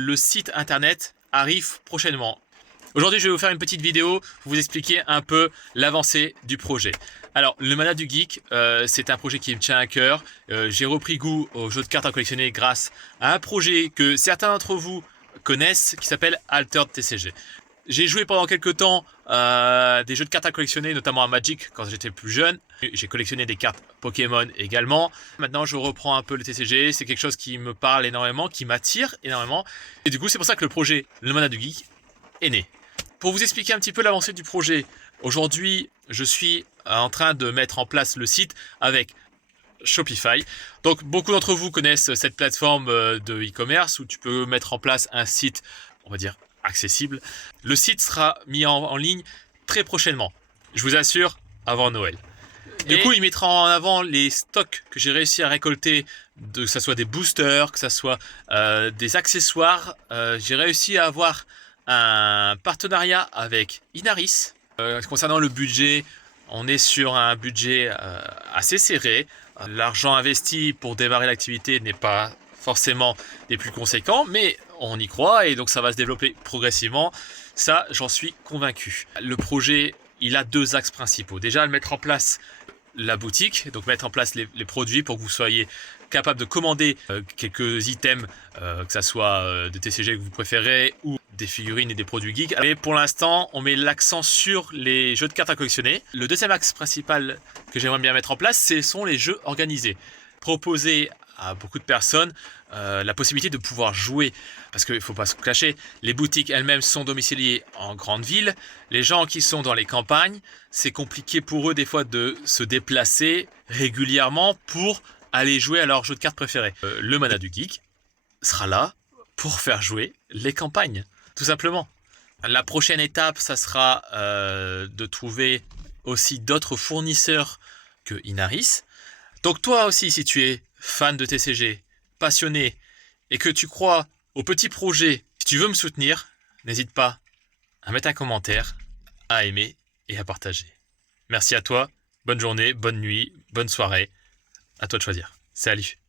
Le site internet arrive prochainement. Aujourd'hui, je vais vous faire une petite vidéo pour vous expliquer un peu l'avancée du projet. Alors, le Mana du Geek, c'est un projet qui me tient à cœur. J'ai repris goût aux jeux de cartes à collectionner grâce à un projet que certains d'entre vous connaissent qui s'appelle Altered TCG. J'ai joué pendant quelques temps des jeux de cartes à collectionner, notamment à Magic quand j'étais plus jeune. J'ai collectionné des cartes Pokémon également. Maintenant, je reprends un peu le TCG. C'est quelque chose qui me parle énormément, qui m'attire énormément. Et du coup, c'est pour ça que le projet Le Mana du Geek est né. Pour vous expliquer un petit peu l'avancée du projet, aujourd'hui, je suis en train de mettre en place le site avec Shopify. Donc, beaucoup d'entre vous connaissent cette plateforme de e-commerce où tu peux mettre en place un site, on va dire, accessible. Le site sera mis en ligne très prochainement. Je vous assure, avant Noël. Du coup, il mettra en avant les stocks que j'ai réussi à récolter, que ce soit des boosters, que ce soit des accessoires. J'ai réussi à avoir un partenariat avec Inaris. Concernant le budget, on est sur un budget assez serré. L'argent investi pour démarrer l'activité n'est pas forcément des plus conséquents, mais on y croit et donc ça va se développer progressivement. Ça, j'en suis convaincu. Le projet, il a deux axes principaux. Déjà, mettre en place la boutique, donc mettre en place les produits pour que vous soyez capable de commander quelques items, que ce soit des TCG que vous préférez ou des figurines et des produits geeks. Mais pour l'instant, on met l'accent sur les jeux de cartes à collectionner. Le deuxième axe principal que j'aimerais bien mettre en place, ce sont les jeux organisés. Proposer à beaucoup de personnes la possibilité de pouvoir jouer. Parce qu'il ne faut pas se cacher, les boutiques elles-mêmes sont domiciliées en grande ville. Les gens qui sont dans les campagnes, c'est compliqué pour eux des fois de se déplacer régulièrement pour aller jouer à leur jeu de cartes préféré. Le Mana du Geek sera là pour faire jouer les campagnes, tout simplement. La prochaine étape, ça sera de trouver aussi d'autres fournisseurs que Inaris. Donc toi aussi, si tu es fan de TCG, passionné, et que tu crois au petit projet, si tu veux me soutenir, n'hésite pas à mettre un commentaire, à aimer et à partager. Merci à toi, bonne journée, bonne nuit, bonne soirée, à toi de choisir. Salut!